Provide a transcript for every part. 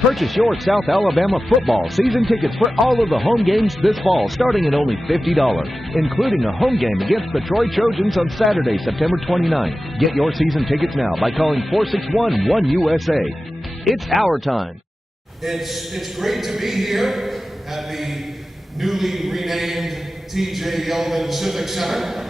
Purchase your South Alabama football season tickets for all of the home games this fall, starting at only $50, including a home game against the Troy Trojans on Saturday, September 29th. Get your season tickets now by calling 461-1USA. It's our time. It's great to be here at the newly renamed T.J. Yeldon Civic Center.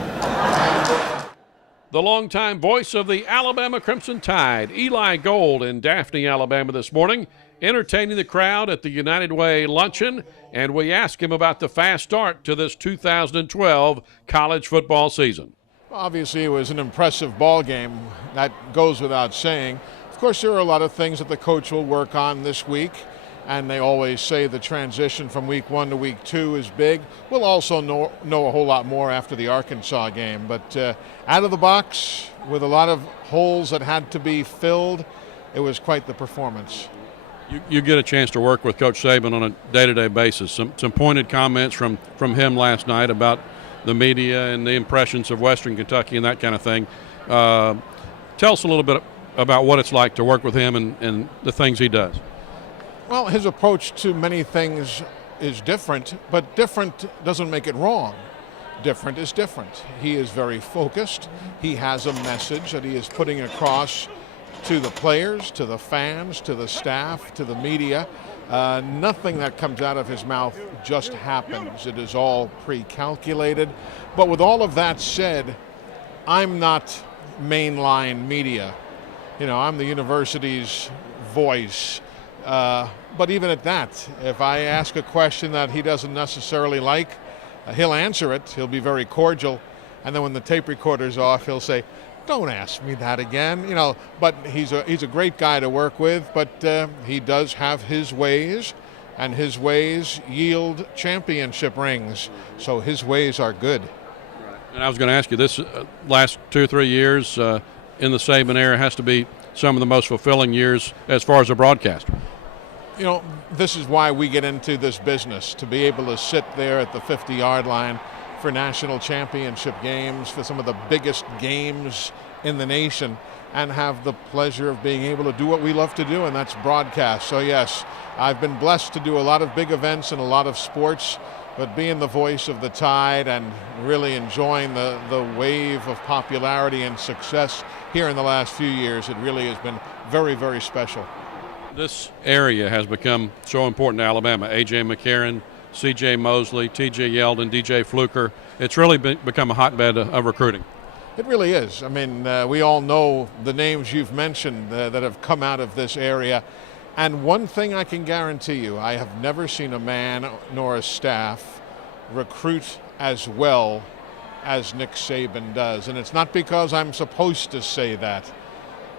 The longtime voice of the Alabama Crimson Tide, Eli Gold in Daphne, Alabama this morning, entertaining the crowd at the United Way luncheon, and we ask him about the fast start to this 2012 college football season. Obviously, it was an impressive ball game. That goes without saying. Of course, there are a lot of things that the coach will work on this week, and they always say the transition from week 1 to week 2 is big. We'll also know a whole lot more after the Arkansas game, but out of the box with a lot of holes that had to be filled, it was quite the performance. You get a chance to work with Coach Saban on a day-to-day basis. Some pointed comments from him last night about the media and the impressions of Western Kentucky and that kind of thing. Tell us a little bit about what it's like to work with him and the things he does. Well, his approach to many things is different, but different doesn't make it wrong. Different is different. He is very focused. He has a message that he is putting across to the players, to the fans, to the staff, to the media. Nothing that comes out of his mouth just happens. It is all pre-calculated. But with all of that said, I'm not mainline media. You know, I'm the university's voice. But even at that, if I ask a question that he doesn't necessarily like, he'll answer it. He'll be very cordial. And then when the tape recorder's off, he'll say, "Don't ask me that again." You know, but he's a great guy to work with, but he does have his ways, and his ways yield championship rings. So his ways are good. Right. And I was going to ask you, this last 2 or 3 years in the Saban era has to be some of the most fulfilling years as far as a broadcaster. You know, this is why we get into this business, to be able to sit there at the 50-yard line for national championship games, for some of the biggest games in the nation, and have the pleasure of being able to do what we love to do, and that's broadcast. So yes, I've been blessed to do a lot of big events and a lot of sports, but being the voice of the Tide and really enjoying the wave of popularity and success here in the last few years, it really has been very, very special. This area has become so important to Alabama. A.J. McCarron, C.J. Mosley, T.J. Yeldon, D.J. Fluker. It's really become a hotbed of recruiting. It really is. I mean, we all know the names you've mentioned that have come out of this area. And one thing I can guarantee you, I have never seen a man nor a staff recruit as well as Nick Saban does. And it's not because I'm supposed to say that.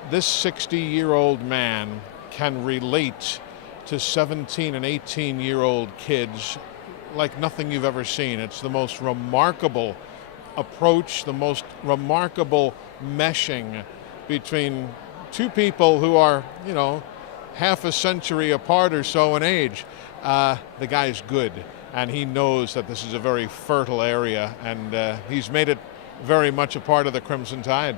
This 60-year-old man can relate to 17 and 18-year-old kids like nothing you've ever seen. It's the most remarkable approach, the most remarkable meshing between two people who are, you know, half a century apart or so in age. The guy's good, and he knows that this is a very fertile area, and he's made it very much a part of the Crimson Tide.